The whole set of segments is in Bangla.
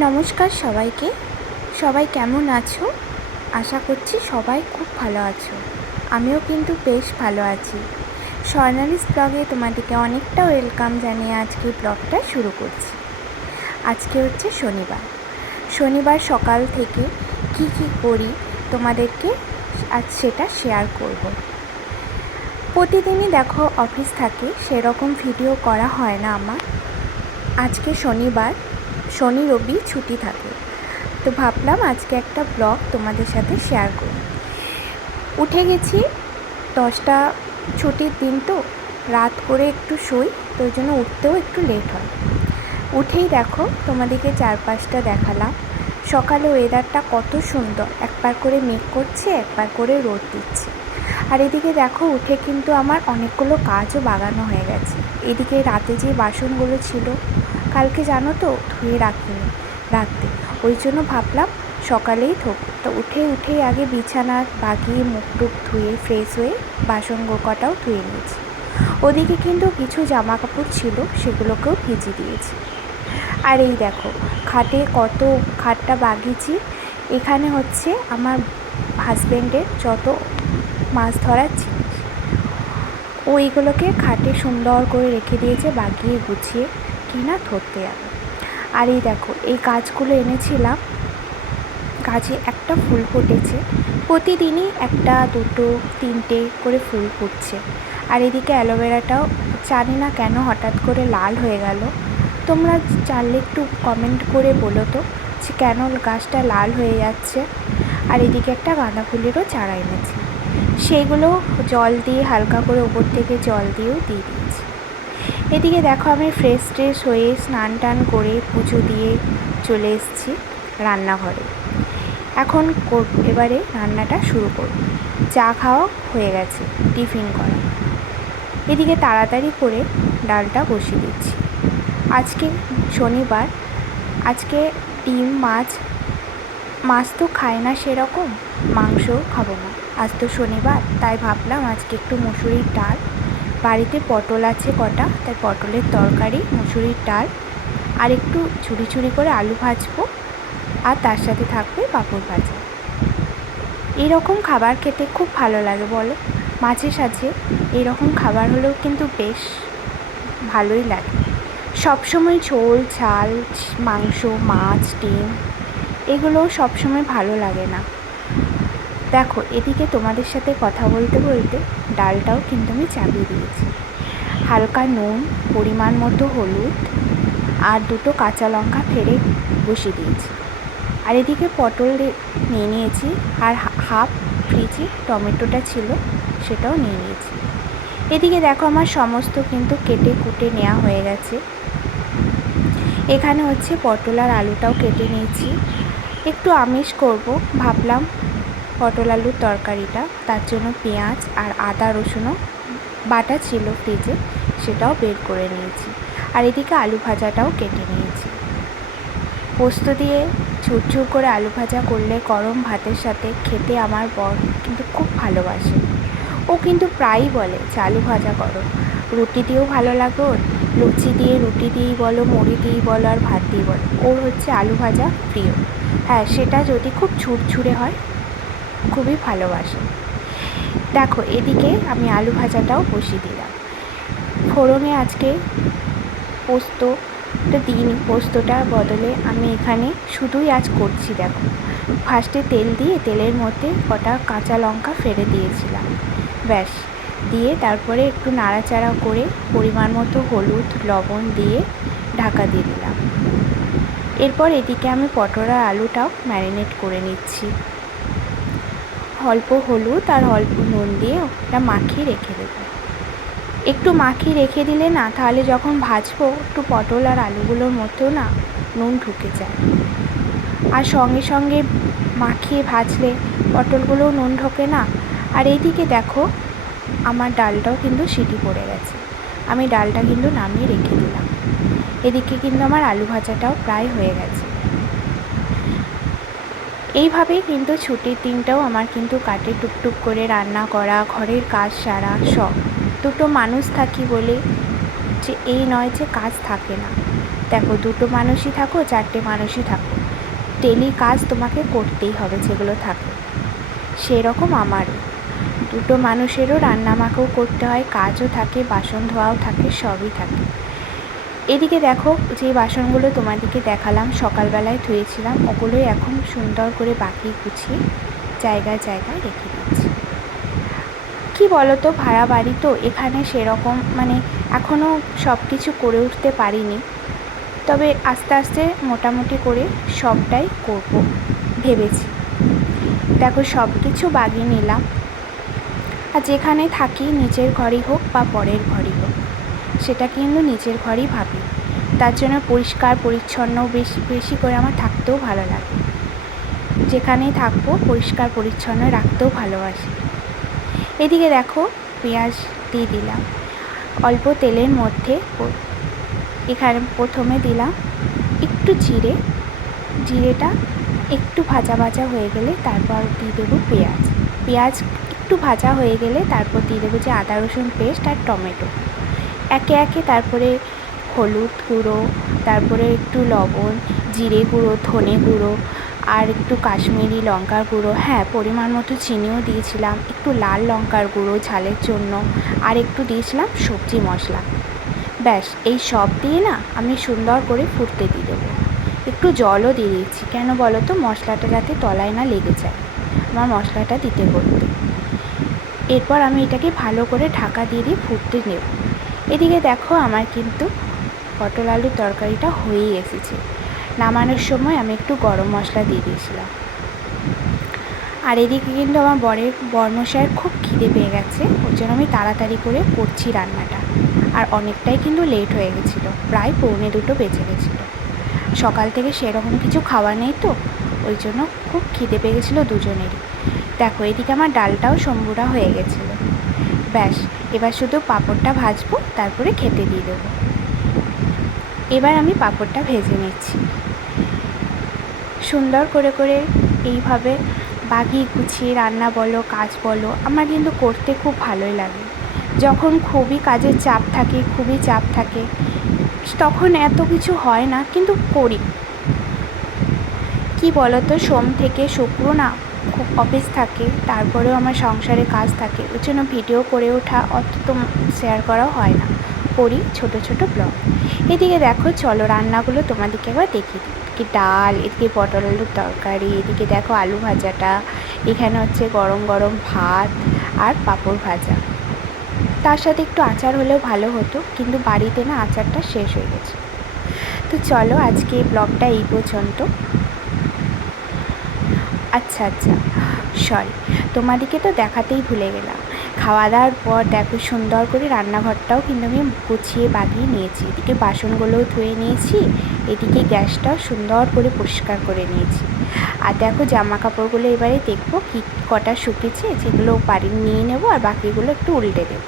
নমস্কার সবাইকে। সবাই কেমন আছো? আশা করছি সবাই খুব ভালো আছো। আমিও কিন্তু বেশ ভালো আছি। স্বর্ণালীস ব্লগে তোমাদেরকে অনেকটা ওয়েলকাম জানিয়ে আজকে ব্লগটা শুরু করছি। আজকে হচ্ছে শনিবার সকাল থেকে কি করি তোমাদেরকে আজ সেটা শেয়ার করব। প্রতিদিনই দেখো অফিস থাকে, সেরকম ভিডিও করা হয় না আমার। আজকে শনিবার, শনি রবি ছুটি থাকে, তো ভাবলাম আজকে একটা ব্লগ তোমাদের সাথে শেয়ার করি। উঠে গেছি 10টা, ছুটির দিন তো রাত করে একটু শুই, তো ওই জন্য উঠতেও একটু লেট হয়। উঠেই দেখো তোমাদেরকে চারপাশটা দেখালাম। সকালে ওয়েদারটা কত সুন্দর, একবার করে মেঘ করছে, একবার করে রোদ দিচ্ছে। আর এদিকে দেখো উঠে কিন্তু আমার অনেকগুলো কাজও বাগানো হয়ে গেছে। এদিকে রাতে যে বাসনগুলো ছিল কালকে জানো তো ধুয়ে রাখিনি রাতে, ওই জন্য ভাবলাম সকালেই ধোবো। তো উঠেই আগে বিছানা বাগিয়ে মুখ টুক ধুয়ে ফ্রেশ হয়ে বাসন কটাও ধুয়ে নিয়েছি। ওদিকে কিন্তু কিছু জামা কাপড় ছিল, সেগুলোকেও ভিজিয়ে দিয়েছি। আর এই দেখো খাটটা বাগিয়েছি। এখানে হচ্ছে আমার হাজব্যান্ডের যত মাছ ধরার জিনিস, ওইগুলোকে খাটে সুন্দর করে রেখে দিয়েছে বাগিয়ে গুছিয়ে, কিনা ধরতে যাবে। আর এই দেখো এই গাছগুলো এনেছিলাম, গাছে একটা ফুল ফুটেছে। প্রতিদিনই একটা দুটো তিনটে করে ফুল ফুটছে। আর এদিকে অ্যালোভেরাটাও জানি না কেন হঠাৎ করে লাল হয়ে গেল। তোমরা জানলে একটু কমেন্ট করে বলো তো যে কেন গাছটা লাল হয়ে যাচ্ছে। আর এদিকে একটা গাঁদা ফুলেরও চারা এনেছি, সেইগুলো জল দিয়ে হালকা করে ওপর থেকে জল দিয়েও দিয়ে দিয়েছি। এদিকে দেখো আমি ফ্রেশ হয়ে স্নান টান করে পুজো দিয়ে চলে এসেছি রান্নাঘরে। এখন এবারে রান্নাটা শুরু করব। চা খাওয়া হয়ে গেছে, টিফিন করা। এদিকে তাড়াতাড়ি করে ডালটা বসিয়ে দিচ্ছি। আজকে শনিবার, আজকে ডিম মাছ তো খায় না সেরকম, মাংসও খাবো না। আজ তো শনিবার, তাই ভাবলাম আজকে একটু মুসুরির ডাল, বাড়িতে পটল আছে কটা, তাই পটলের তরকারি, মুসুরির ডাল আর একটু ঝুড়ি করে আলু ভাজবো, আর তার সাথে থাকবে পাঁপড় ভাজা। এইরকম খাবার খেতে খুব ভালো লাগে বলো। মাঝে সাঝে এইরকম খাবার হলেও কিন্তু বেশ ভালোই লাগে। সবসময় ঝোল ঝাল মাংস মাছ ডিম এগুলোও সবসময় ভালো লাগে না। দেখো এদিকে তোমাদের সাথে কথা বলতে বলতে ডালটাও কিন্তু আমি চাপিয়ে দিয়েছি। হালকা নুন, পরিমাণ মতো হলুদ আর দুটো কাঁচা লঙ্কা ফেলে বসিয়ে দিয়েছি। আর এদিকে পটল নিয়ে নিয়েছি, আর হাফ ফ্রিজে টমেটোটা ছিল সেটাও নিয়ে নিয়েছি। এদিকে দেখো আমার সমস্ত কিন্তু কেটে কুটে নেওয়া হয়ে গেছে। এখানে হচ্ছে পটল আর আলুটাও কেটে নিয়েছি। একটু আমিষ করব ভাবলাম, পটল আলুর তরকারিটা, তার জন্য পেঁয়াজ আর আদা রসুনও বাটা ছিল ফ্রিজে, সেটাও বের করে নিয়েছি। আর এদিকে আলু ভাজাটাও কেটে নিয়েছি। পোস্ত দিয়ে ঝুরঝুর করে আলু ভাজা করলে গরম ভাতের সাথে খেতে আমার বর কিন্তু খুব ভালোবাসে। ও কিন্তু প্রায়ই বলে যে আলু ভাজা করো, রুটি দিয়েও ভালো লাগে ওর, লুচি দিয়ে রুটি দিয়েই বলো, মুড়ি দিয়েই বলো, আর ভাত দিয়েই বলো, ওর হচ্ছে আলু ভাজা প্রিয়। হ্যাঁ, সেটা যদি খুব ঝুরঝুরে হয় খুবই ভালোবাসে। দেখো এদিকে আমি আলু ভাজাটাও বসিয়ে দিলাম। ফোড়নে আজকে পোস্তটা দিইনি, পোস্তটার বদলে আমি এখানে শুধুই আজ করছি। দেখো ফার্স্টে তেল দিয়ে তেলের মধ্যে কটা কাঁচা লঙ্কা ফেলে দিয়েছিলাম, ব্যাস দিয়ে তারপরে একটু নাড়াচাড়া করে পরিমাণ মতো হলুদ লবণ দিয়ে ঢাকা দিয়ে দিলাম। এরপর এদিকে আমি পটল আর আলুটাও ম্যারিনেট করে নিচ্ছি। অল্প হলুদ আর অল্প নুন দিয়ে ওটা মাখিয়ে রেখে দেবো। একটু মাখিয়ে রেখে দিলে না, তাহলে যখন ভাজবো একটু পটল আর আলুগুলোর মধ্যেও না নুন ঢুকে যায়। আর সঙ্গে সঙ্গে মাখিয়ে ভাজলে পটলগুলোও নুন ঢোকে না। আর এইদিকে দেখো আমার ডালটাও কিন্তু সিটি পড়ে গেছে, আমি ডালটা কিন্তু নামিয়ে রেখে দিলাম। এদিকে কিন্তু আমার আলু ভাজাটাও প্রায় হয়ে গেছে। এইভাবেই কিন্তু ছুটির দিনটাও আমার কিন্তু কাটে, টুকটুক করে রান্না করা, ঘরের কাজ সারা সব। দুটো মানুষ থাকি বলে যে এই নয় যে কাজ থাকে না, দেখো, দুটো মানুষই থাকো, চারটে মানুষই থাকো, ডেলি কাজ তোমাকে করতেই হবে, যেগুলো থাকে সেরকম আমারও দুটো মানুষেরও রান্নামাকেও করতে হয়, কাজও থাকে, বাসন ধোয়াও থাকে, সবই থাকে। এদিকে দেখো, যে বাসনগুলো তোমাদেরকে দেখালাম সকালবেলায় ধুয়েছিলাম, ওগুলোই এখন সুন্দর করে বাকি গুছিয়ে জায়গায় জায়গায় রেখে দিচ্ছি। কী বলো তো, ভাড়া বাড়ি তো, এখানে সেরকম এখনও সব কিছু করে উঠতে পারিনি, তবে আস্তে আস্তে মোটামুটি করে সবটাই করব ভেবেছি। দেখো, সব কিছু বাগিয়ে নিলাম, আর যেখানে থাকি, নিজের ঘরই হোক বা পরের ঘরই হোক, সেটা কিন্তু নিজের ঘরই ভাবি। তার জন্য পরিষ্কার পরিচ্ছন্ন বেশি বেশি করে আমার থাকতেও ভালো লাগে। যেখানেই থাকবো পরিষ্কার পরিচ্ছন্ন রাখতেও ভালোবাসি। এদিকে দেখো, পেঁয়াজ দিয়ে দিলাম অল্প তেলের মধ্যে। এখানে প্রথমে দিলাম একটু জিরেটা একটু ভাজা ভাজা হয়ে গেলে তারপর দিয়ে দেবো পেঁয়াজ একটু ভাজা হয়ে গেলে তারপর দিয়ে দেবো যে আদা রসুন পেস্ট আর টমেটো। একে একে তারপরে হলুদ গুঁড়ো, তারপরে একটু লবণ, জিরে গুঁড়ো, ধনে গুঁড়ো, আর একটু কাশ্মীরি লঙ্কার গুঁড়ো, হ্যাঁ পরিমাণ মতো চিনিও দিয়েছিলাম, একটু লাল লঙ্কার গুঁড়ো ঝালের জন্য, আর একটু দিয়েছিলাম সবজি মশলা। ব্যাস, এই সব দিয়ে না আমি সুন্দর করে ফুটতে দিয়ে দেবো। একটু জলও দিয়ে দিচ্ছি, কেন বলো তো, মশলাটা যাতে তলায় না লেগে যায় আমার মশলাটা দিতে করতে। এরপর আমি এটাকে ভালো করে ঢাকা দিয়ে ফুটতে নেব। এদিকে দেখো, আমার কিন্তু পটল আলুর তরকারিটা হয়েই এসেছে। নামানোর সময় আমি একটু গরম মশলা দিয়ে দিয়েছিলাম। আর এদিকে কিন্তু আমার বরমশাইয়ের খুব খিদে পেয়ে গেছে, ওর জন্য আমি তাড়াতাড়ি করে করছি রান্নাটা। আর অনেকটাই কিন্তু লেট হয়ে গেছিলো, প্রায় 1:45 বেজে গেছিলো। সকাল থেকে সেরকম কিছু খাওয়া নেই তো, ওই জন্য খুব খিদে পেয়ে গেছিলো দুজনেরই। দেখো, এদিকে আমার ডালটাও সম্বুরা হয়ে গেছিলো। ব্যাস, এবার শুধু পাঁপড়টা ভাজবো, তারপরে খেতে দিয়ে দেবো। এবার আমি পাঁপড়টা ভেজে নিচ্ছি সুন্দর করে করে। এইভাবে বাগিয়ে গুছিয়ে রান্না বলো, কাজ বলো, আমার কিন্তু করতে খুব ভালোই লাগে। যখন খুবই কাজের চাপ থাকে, খুবই চাপ থাকে, তখন এত কিছু হয় না, কিন্তু করি। কি বলো তো, সোম থেকে শুক্র না খুব অফিস থাকে, তারপরেও আমার সংসারে কাজ থাকে, ওই জন্য ভিডিও করে ওঠা অত তো শেয়ার করাও হয় না, করি ছোট ছোট ব্লগ। এদিকে দেখো, চলো রান্নাগুলো তোমাদেরকে একবার দেখিয়ে দিই। এদিকে ডাল, এদিকে পটল আলুর তরকারি, এদিকে দেখো আলু ভাজাটা, এখানে হচ্ছে গরম গরম ভাত আর পাঁপড় ভাজা। তার সাথে একটু আচার হলেও ভালো হতো, কিন্তু বাড়িতে না আচারটা শেষ হয়ে গেছে। তো চলো, আজকে ব্লগটা এই পর্যন্ত। আচ্ছা, সরি, তোমাদেরকে তো দেখাতেই ভুলে গেলাম। খাওয়া দাওয়ার পর দেখো, সুন্দর করে রান্নাঘরটাও কিন্তু আমি গুছিয়ে বাগিয়ে নিয়েছি। এদিকে বাসনগুলোও ধুয়ে নিয়েছি, এদিকে গ্যাসটাও সুন্দর করে পরিষ্কার করে নিয়েছি। আর দেখো, জামা কাপড়গুলো এবারে দেখবো কি কটা শুকিয়েছে, যেগুলো বাড়ি নিয়ে নেবো, আর বাকিগুলো একটু উল্টে দেবো।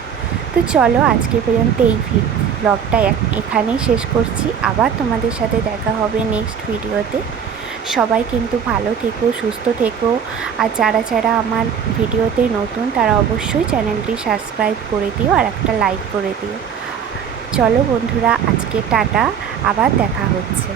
তো চলো, আজকে পর্যন্ত এই ব্লগটা এখানেই শেষ করছি। আবার তোমাদের সাথে দেখা হবে নেক্সট ভিডিওতে। সবাই কিন্তু ভালো থেকো, সুস্থ থেকো। আর যারা যারা আমার ভিডিওতে নতুন, তারা অবশ্যই চ্যানেলটি সাবস্ক্রাইব করে দিও আর একটা লাইক করে দিও। চলো বন্ধুরা, আজকে টাটা, আবার দেখা হচ্ছে।